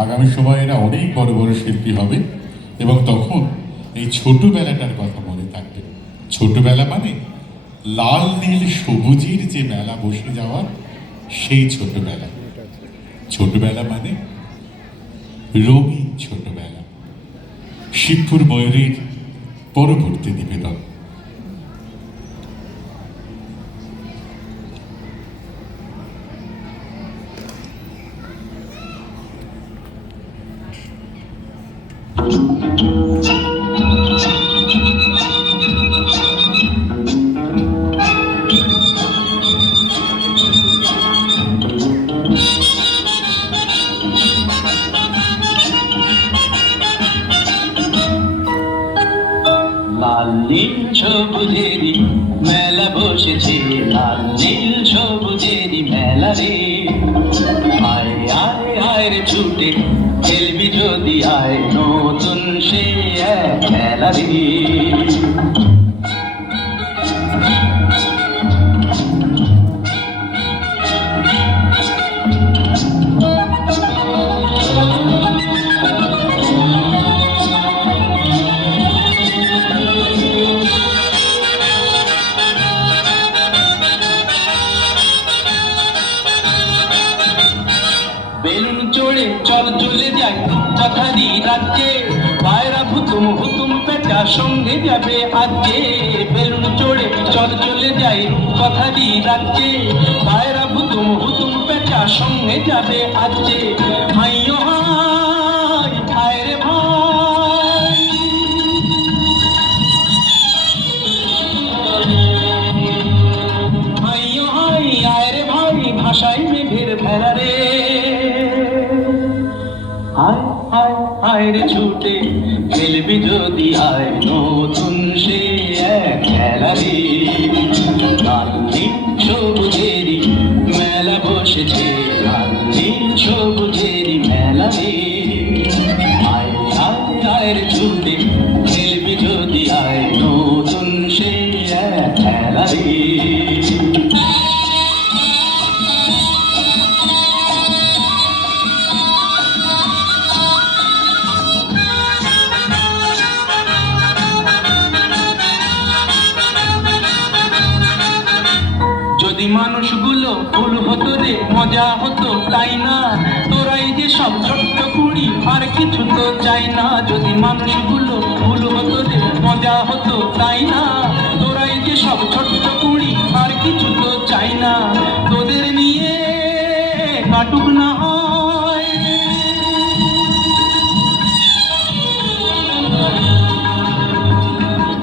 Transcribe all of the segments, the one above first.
আগামী সময়ে এরা অনেক বড় বড় শিল্পী হবে এবং তখন এই ছোটবেলাটার কথা মনে থাকবে। ছোটবেলা মানে লাল নীল সবুজের যে মেলা বসে যাওয়া, সেই ছোটবেলা। ছোটবেলা মানে রঙিন ছোটবেলা। শিবপুর ময়ূরীর পরবর্তী নিবেদন। লাল নীল সবুজেরই মেলা বসেছে, লাল নীল সবুজেরই মেলা রে। আয় আয় আয় রে ছুটে খেলবি যদি আয়, নতুন সে এক খেলা রে। বেলুন চড়ে চল চলে যাই কথারি রাজ্যে, পায়রা হুতুম হুতুম পেটা সঙ্গে যাবে আজকে। বেলুন চড়ে চল চলে যাই কথারি রাজ্যে, পায়রা হুতুম হুতুম পেটা সঙ্গে যাবে আজকে। হাইয়ো হাই হায় রে ভাই, হাইয়ো হাই আয় রে ভাই, ভাষায় মেঘের ভেড়া রে। আয় আয় আয় রে ছুটে খেলবি যদি আয়, নতুন সে এক খেলা রে। লাল নীল সবুজেরই মেলা বসেছে, লাল নীল সবুজেরই মেলা রে। আয় আয় আয় রে ছুটে খেলবি যদি আয়, নতুন সে এক খেলা রে। যদি মানুষগুলো ভুল হতো রে মজা হতো তাই না, তোরাই যে সব ছোট্ট কুড়ি আর কিছু তো চাই না। যদি মানুষগুলো ভুল হতো রে মজা হতো তাই না, তোরাই যে সব ছোট্ট কুড়ি আর কিছু তো চাই না। তোদের নিয়ে কাটুক না হয়,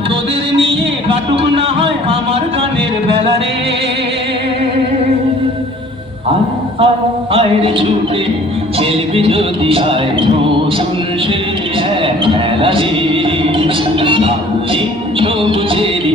তোদের নিয়ে কাটুক না হয় আমার গানের বেলা রে। আয় রে ছুটে খেলবি যদি আয়, নতুন সে এক খেলা রে। লাল নীল সবুজেরই